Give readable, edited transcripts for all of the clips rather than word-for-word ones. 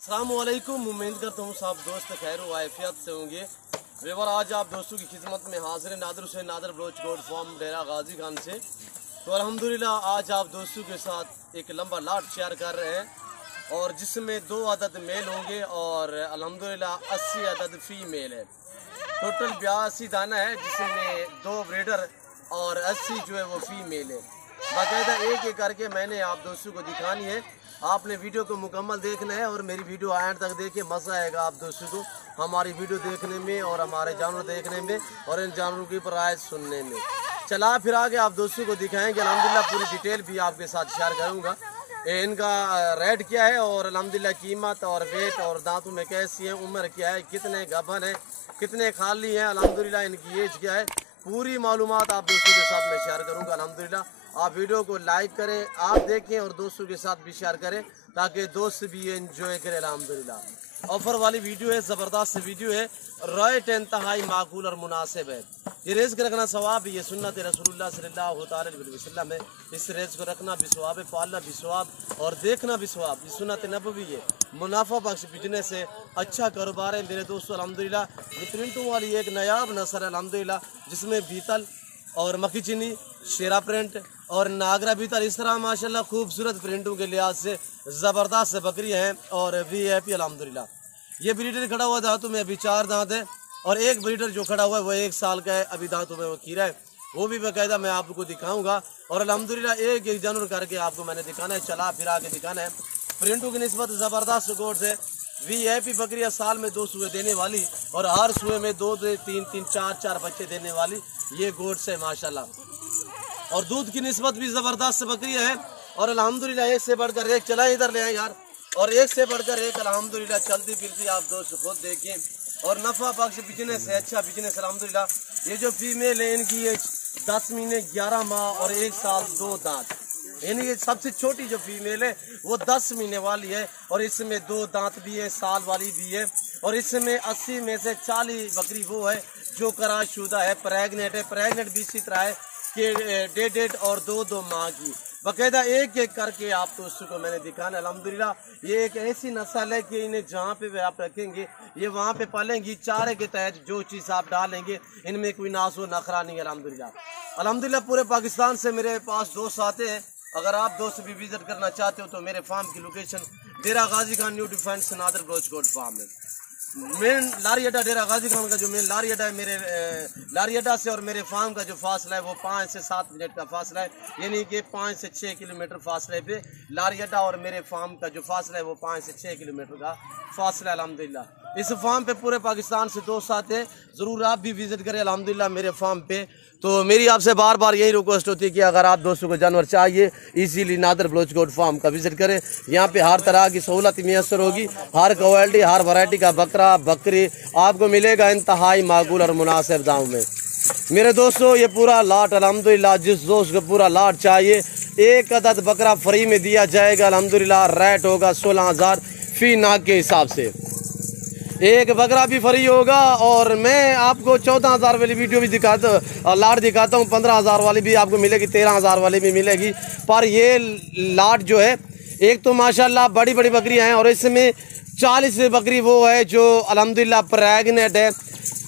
अस्सलामुअलैकुम। उम्मीद करता हूँ सब दोस्त खैर वायफियत से होंगे। वेवर आज आप दोस्तों की खिदमत में हाजिर नादर हुसैन नादर बलोच गोड फॉर्म डेरा गाजी खान से। तो अल्हम्दुलिल्लाह आज आप दोस्तों के साथ एक लंबा लाट शेयर कर रहे हैं और जिसमें 2 अदद मेल होंगे और अल्हम्दुलिल्लाह 80 अदद फीमेल है। टोटल 82 दाना है जिसमें 2 ब्रीडर और 80 जो है वो फीमेल है। बाकायदा एक एक करके मैंने आप दोस्तों को दिखानी है। आपने वीडियो को मुकम्मल देखना है और मेरी वीडियो एंड तक देखे, मज़ा आएगा आप दोस्तों को हमारी वीडियो देखने में और हमारे जानवर देखने में और इन जानवरों की प्राइस सुनने में। चला फिर आगे आप दोस्तों को दिखाएंगे। अल्हम्दुलिल्लाह पूरी डिटेल भी आपके साथ शेयर करूँगा। इनका रेट क्या है और अल्हम्दुलिल्लाह कीमत और वेट और दांतों में कैसी है, उम्र क्या है, कितने गबन है, कितने खाली हैं, अल्हम्दुलिल्लाह इनकी एज क्या है, पूरी मालूमात आप दोस्तों के साथ मैं शेयर करूँगा। अल्हम्दुलिल्लाह आप वीडियो को लाइक करें, आप देखें और दोस्तों के साथ भी शेयर करें ताकि दोस्त भी एंजॉय करें। अल्हम्दुलिल्लाह ऑफर वाली वीडियो है, ज़बरदस्त वीडियो है, रेट इंतहाई माकूल और मुनासिब है। ये रिज़्क़ रखना सवाब, ये सुन्नत रसूलुल्लाह सल्लल्लाहु अलैहि वसल्लम है। इस रिज़्क़ को रखना भी सवाब है, पालना भी सवाब और देखना भी सवाब। ये सुन्नत नबवी है, मुनाफा बख्श बिजनेस है, अच्छा कारोबार है मेरे दोस्तों। अल्हम्दुलिल्लाह ये प्रिंटों वाली एक नायाब नस्ल है अल्हम्दुलिल्लाह, जिसमें बीतल और मक्खी चीनी, शेरा प्रिंट और नागरा बीतल इस तरह माशाल्लाह खूबसूरत प्रिंटों के लिहाज से ज़बरदस्त बकरी हैं और VIP अल्हम्दुलिल्लाह। ये ब्रीडर खड़ा हुआ दांतों में अभी 4 दांत है और एक ब्रीडर जो खड़ा हुआ है वो 1 साल का है, अभी दांतों में वो खीरा है, वो भी बाकायदा मैं आपको दिखाऊंगा। और अल्हम्दुलिल्लाह एक एक जानवर करके आपको मैंने दिखाना है, चला फिरा के दिखाना है। प्रिंटों की निस्बत ज़बरदस्त गोड से VIP बकरियाँ साल में 2 सुए देने वाली और हर सुए में 2 से 3 4 बच्चे देने वाली ये गोड से माशाल्लाह। और दूध की निस्बत भी ज़बरदस्त बकरियाँ है और अल्हम्दुलिल्लाह एक से बढ़कर एक। चला इधर ले आए यार, और एक से बढ़कर एक अल्हम्दुलिल्लाह चलती फिरती आप दोस्त खुद देखें और नफ़ा बख्श बिजनेस है, अच्छा बिजनेस अल्हम्दुलिल्लाह। ये जो फीमेल है इनकी एज 10 महीने 11 माह और 1 साल 2 दांत, यानी ये सबसे छोटी जो फीमेल है वो 10 महीने वाली है और इसमें 2 दांत भी है, साल वाली भी है। और इसमें 80 में से 40 बकरी वो है जो कराशुदा है, प्रेगनेंट है। प्रेगनेंट भी इसी तरह है कि 1.5 और 2 माह की। बाकायदा एक एक करके आप दोस्तों को मैंने दिखाना। अल्हम्दुलिल्लाह ये एक ऐसी नस्ल है कि इन्हें जहाँ पे भी आप रखेंगे ये वहाँ पे पालेंगी। चारे के तहत जो चीज़ आप डालेंगे इनमें कोई नासो नखरा नहीं है अल्हम्दुलिल्लाह। अल्हम्दुलिल्लाह पूरे पाकिस्तान से मेरे पास दोस्त आते हैं। अगर आप दोस्त भी विजिट करना चाहते हो तो मेरे फार्म की location Dera Ghazi Khan new defence Nadir Baloch गोड फार्म है। मेन लारी अड्डा डेरा गाजी खान का जो मेन लारी अड्डा है, मेरे लारी अड्डा से और मेरे फार्म का जो फासला है वो 5 से 7 मिनट का फासला है, यानी कि 5 से 6 किलोमीटर फासले पे लारी अड्डा और मेरे फार्म का जो फासला है वो 5 से 6 किलोमीटर का फासला है अल्हम्दुलिल्लाह। इस फार्म पे पूरे पाकिस्तान से दोस्त आते हैं, ज़रूर आप भी विज़िट करें अल्हम्दुलिल्लाह मेरे फार्म पे। तो मेरी आपसे बार बार यही रिक्वेस्ट होती है कि अगर आप दोस्तों को जानवर चाहिए इजीली नादर बलोच गोड फार्म का विजिट करें। यहाँ पे हर तरह की सहूलत मैसर होगी, हर क्वालिटी हर वैरायटी का बकरा बकरी आपको मिलेगा इंतहाई माकूल और मुनासिब दाम में। मेरे दोस्तों ये पूरा लाट अल्हम्दुलिल्लाह जिस दोस्त को पूरा लाट चाहिए 1 अदद बकरा फ्री में दिया जाएगा अल्हम्दुलिल्लाह। रेट होगा 16,000 फी नाग के हिसाब से, एक बकरा भी फ्री होगा। और मैं आपको 14,000 वाली वीडियो भी दिखाता लाट दिखाता हूँ, 15,000 वाली भी आपको मिलेगी, 13,000 वाली भी मिलेगी। पर ये लाट जो है एक तो माशाल्लाह बड़ी बड़ी बकरियाँ हैं और इसमें 40 बकरी वो है जो अल्हम्दुलिल्लाह प्रेगनेंट है।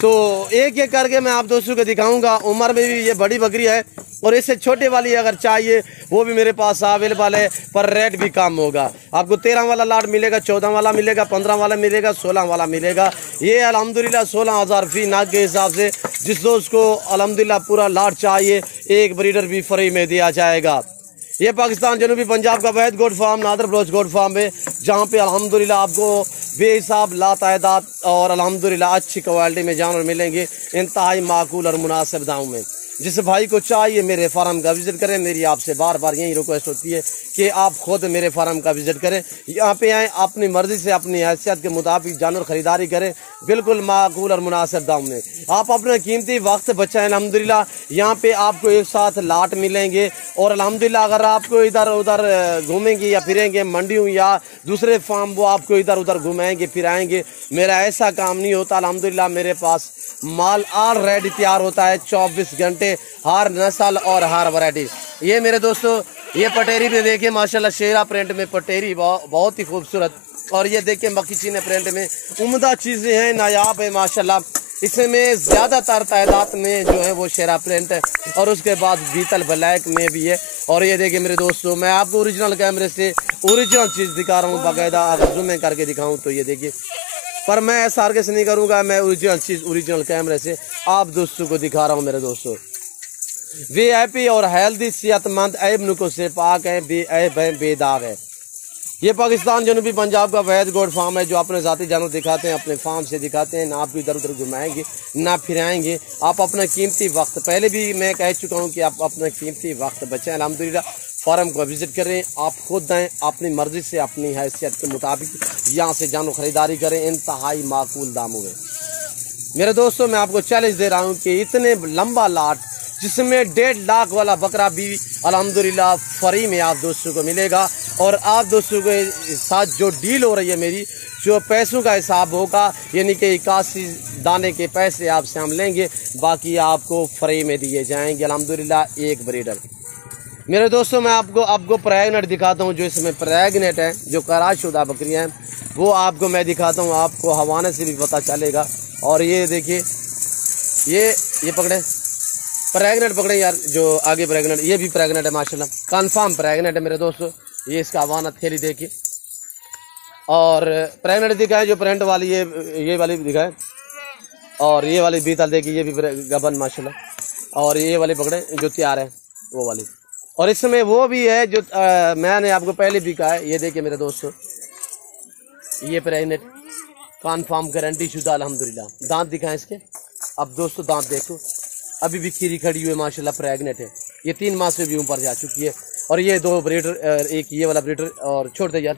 तो एक एक करके मैं आप दोस्तों को दिखाऊंगा। उम्र में भी ये बड़ी बकरी है और इससे छोटे वाली अगर चाहिए वो भी मेरे पास अवेलेबल है, पर रेट भी कम होगा। आपको 13 वाला लाट मिलेगा, 14 वाला मिलेगा, 15 वाला मिलेगा, 16 वाला मिलेगा। ये अल्हम्दुलिल्लाह 16,000 फी नाग के हिसाब से जिस दोस्त को अल्हम्दुलिल्लाह पूरा लाट चाहिए एक ब्रीडर भी फ्री में दिया जाएगा। ये पाकिस्तान जनूबी पंजाब का वैद गोड फार्म नादर बलोच गोड फार्म है, जहाँ पे अल्हम्दुलिल्लाह आपको बेहिसाब लातादाद और अल्हम्दुलिल्लाह अच्छी क्वालिटी में जानवर मिलेंगे इंतहाई माकूल और मुनासिब दामों में। जिस भाई को चाहिए मेरे फार्म का विजिट करें। मेरी आपसे बार बार यही रिक्वेस्ट होती है कि आप खुद मेरे फार्म का विजिट करें, यहाँ पे आएँ, अपनी मर्जी से अपनी हैसियत के मुताबिक जानवर ख़रीदारी करें बिल्कुल माकूल और मुनासिब दाम में। आप अपना कीमती वक्त बचाएं। अल्हम्दुलिल्लाह यहाँ पे आपको एक साथ लाट मिलेंगे और अल्हम्दुलिल्लाह अगर आपको इधर उधर घूमेंगे या फिरेंगे मंडियों या दूसरे फार्म वो आपको इधर उधर घुमाएंगे फिराएंगे, मेरा ऐसा काम नहीं होता। अल्हम्दुलिल्लाह मेरे पास माल ऑलरेडी तैयार होता है 24 घंटे, हर नस्ल और हर वैरायटी। ये मेरे दोस्तों ये पटेरी में देखिए माशाल्लाह शेरा प्रिंट में पटेरी बहुत ही खूबसूरत और ये देखिए मक्खी चीने प्रिंट में उम्दा चीज़ें हैं, नायाब है माशाल्लाह। इसमें ज़्यादातर तादाद में जो है वो शेरा प्रिंट है और उसके बाद बीतल ब्लैक में भी है। और ये देखिए मेरे दोस्तों, मैं आपको ओरिजिनल कैमरे से ओरिजिनल चीज़ दिखा रहा हूँ बाकायदा। अगर जूम करके दिखाऊँ तो ये देखिए, पर मैं ऐसा आगे से नहीं करूँगा, मैं ओरिजिनल चीज़ ओरिजिनल कैमरे से आप दोस्तों को दिखा रहा हूँ मेरे दोस्तों। VIP और हेल्दी सेहतमंद ऐब नुको से पाक है, बेऐब है, बेदाग है। ये पाकिस्तान जनूबी पंजाब का वैद गोड फार्म है जो अपने ज़ाती जानवर दिखाते हैं, अपने फार्म से दिखाते हैं। ना आपको इधर उधर घुमाएंगे ना फिराएंगे। आप अपना कीमती वक्त, पहले भी मैं कह चुका हूँ कि आप अपना कीमती वक्त बचाएं। अल्हम्दुलिल्लाह फार्म को विज़िट करें, आप खुद आएँ, अपनी मर्ज़ी से अपनी हैसियत के मुताबिक यहाँ से जानवर ख़रीदारी करें इंतहाई माकूल दामों में। मेरे दोस्तों, मैं आपको चैलेंज दे रहा हूँ कि इतने लंबा लाट जिसमें 1.5 लाख वाला बकरा भी अल्हम्दुलिल्लाह फ्री में आप दोस्तों को मिलेगा। और आप दोस्तों के साथ जो डील हो रही है मेरी, जो पैसों का हिसाब होगा, यानी कि 81 दाने के पैसे आपसे हम लेंगे, बाकी आपको फ्री में दिए जाएंगे अल्हम्दुलिल्लाह। एक ब्रीडर मेरे दोस्तों, मैं आपको प्रेगनेंट दिखाता हूँ। जो इसमें प्रेगनेंट है, जो करारशुदा बकरियाँ हैं, वो आपको मैं दिखाता हूँ, आपको हवाने से भी पता चलेगा। और ये देखिए, ये पकड़े प्रेगनेंट पकड़े यार, जो आगे प्रेगनेंट, ये भी प्रेगनेंट है माशाल्लाह, कंफर्म प्रेगनेंट है मेरे दोस्तों। ये इसका हवाना थैली देखिए, और प्रेगनेंट दिखाए जो प्रिंट वाली, ये वाली भी दिखाए, और ये वाली बीतल देखिए, ये भी गबन माशाल्लाह। और ये वाली पकड़े जो तैयार है वो वाली। और इसमें वो भी है जो मैंने आपको पहले भी कहा है। ये देखिए मेरे दोस्तों, ये प्रेगनेंट कंफर्म गारंटी शुदा अल्हम्दुलिल्लाह। दांत दिखाएं इसके, अब दोस्तों दांत देखो, अभी भी खीरी खड़ी हुई है माशाल्लाह, प्रेगनेंट है। ये 3 माह से भी ऊपर जा चुकी है। और ये 2 ब्रीडर, एक ये वाला ब्रीडर, और छोड़ दे यार,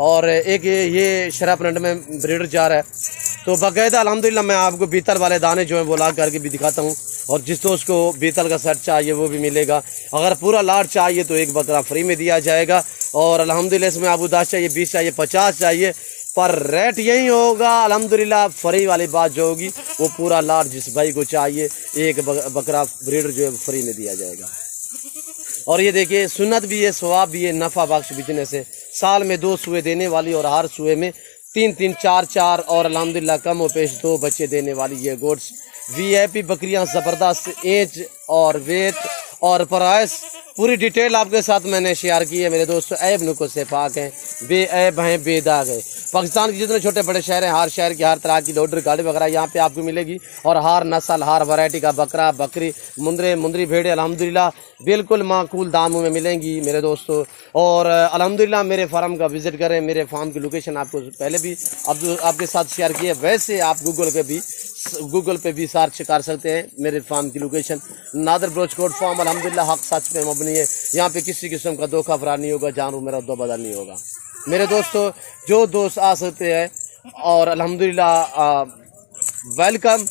और एक ये शराब प्रिंट में ब्रीडर जा रहा है। तो बाकायदा अल्हम्दुलिल्लाह मैं आपको बीतल वाले दाने जो हैं वो ला करके भी दिखाता हूँ। और जिस दोस्त को बीतल का सेट चाहिए वो भी मिलेगा। अगर पूरा लाट चाहिए तो एक बकरा फ्री में दिया जाएगा। और अल्हम्दुलिल्लाह इसमें आपको 10 चाहिए, 20 चाहिए, 50 चाहिए, पर रेट यही होगा अल्हम्दुलिल्लाह। फ्री वाली बात जो होगी वो पूरा लाट जिस भाई को चाहिए, एक बकरा ब्रीडर जो है फ्री में दिया जाएगा। और ये देखिए, सुन्नत भी है, सवाब भी है, नफ़ा बख्श बिजनेस है। साल में 2 सुए देने वाली और हर सुए में 3-3, 4-4 और अल्हम्दुलिल्लाह कम व पेश 2 बच्चे देने वाली ये गोड्स VIP बकरियां, ज़बरदस्त एज और वेट और प्राइस पूरी डिटेल आपके साथ मैंने शेयर की है मेरे दोस्तों। ऐब नुको से पाक हैं, बेऐब हैं, बेदाग है। पाकिस्तान के जितने छोटे बड़े शहर हैं, हर शहर की हर तरह की लोडर गाड़ी वगैरह यहाँ पे आपको मिलेगी। और हर नस्ल, हर वैरायटी का बकरा, बकरी, मुंदरी भेड़े अल्हम्दुलिल्लाह बिल्कुल माकूल दामों में मिलेंगी मेरे दोस्तों। और अल्हम्दुलिल्लाह मेरे फार्म का विज़िट करें। मेरे फार्म की लोकेशन आपको पहले भी आपके साथ शेयर की है। वैसे आप गूगल पे भी सर्च कर सकते हैं मेरे फार्म की लोकेशन। नादर ब्रोच कोड फार्म अल्हम्दुलिल्लाह हक सच पे मबनी है। यहाँ पे किसी किस्म का धोखा फरार नहीं होगा, जानवर मेरा दो बदल नहीं होगा मेरे दोस्तों। जो दोस्त आ सकते हैं और अल्हम्दुलिल्लाह वेलकम,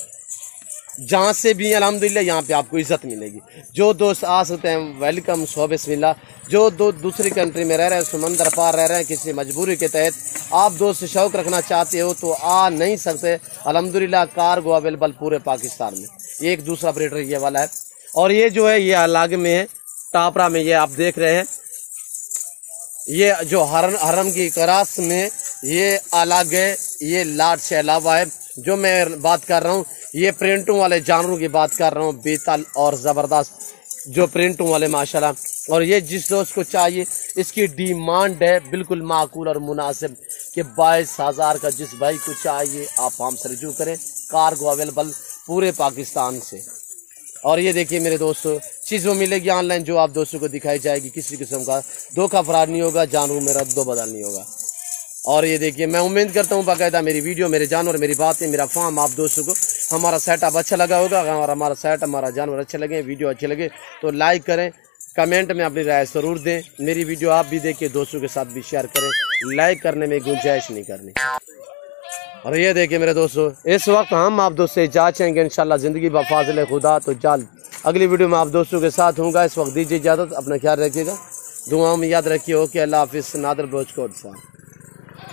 जहाँ से भी अल्हम्दुलिल्लाह यहाँ पे आपको इज़्ज़त मिलेगी। जो दोस्त आ सकते हैं वेलकम, सो बिस्मिल्लाह। जो दूसरी कंट्री में रह रहे हैं, समंदर पार रह रहे हैं, किसी मजबूरी के तहत आप दोस्त शौक़ रखना चाहते हो तो आ नहीं सकते। अल्हम्दुलिल्लाह कार्गो अवेलेबल पूरे पाकिस्तान में। एक दूसरा ब्रीडर ये वाला है। और ये जो है ये अलग में है, टापरा में, ये आप देख रहे हैं, ये जो हरम की क्रास में ये अलग है, ये लाट से अलावा है। जो मैं बात कर रहा हूँ ये प्रिंटों वाले जानवरों की बात कर रहा हूँ, बेताल और ज़बरदस्त जो प्रिंटों वाले माशाल्लाह। और ये जिस दोस्त को चाहिए इसकी डिमांड है बिल्कुल माकूल और मुनासिब कि 22,000 का जिस भाई को चाहिए आप हमसे रजू करें। कार्गो अवेलेबल पूरे पाकिस्तान से। और ये देखिए मेरे दोस्तों, चीज़ वो मिलेगी ऑनलाइन जो आप दोस्तों को दिखाई जाएगी। किसी किस्म का धोखा फरार नहीं होगा, जानवर में रद्दो बदल नहीं होगा। और ये देखिए, मैं उम्मीद करता हूँ बाकायदा मेरी वीडियो, मेरे जानवर, मेरी बातें, मेरा फार्म आप दोस्तों को हमारा सेटअप अच्छा लगा होगा। अगर हमारा सेट, हमारा जानवर अच्छे लगे, वीडियो अच्छे लगे तो लाइक करें, कमेंट में अपनी राय ज़रूर दें। मेरी वीडियो आप भी देखिए, दोस्तों के साथ भी शेयर करें, लाइक करने में गुंजाइश नहीं करनी। और ये देखिए मेरे दोस्तों, इस वक्त हम आप दोस्तों से जाँचेंगे इंशाल्लाह ज़िंदगी बफाज़िल खुदा तो जल्द अगली वीडियो में आप दोस्तों के साथ होऊंगा। इस वक्त दीजिए इजाज़त, अपना ख्याल रखिएगा, दुआओं में याद रखिए। ओके, अल्लाह हाफिज़। नादर ब्रोच कोड फार्म।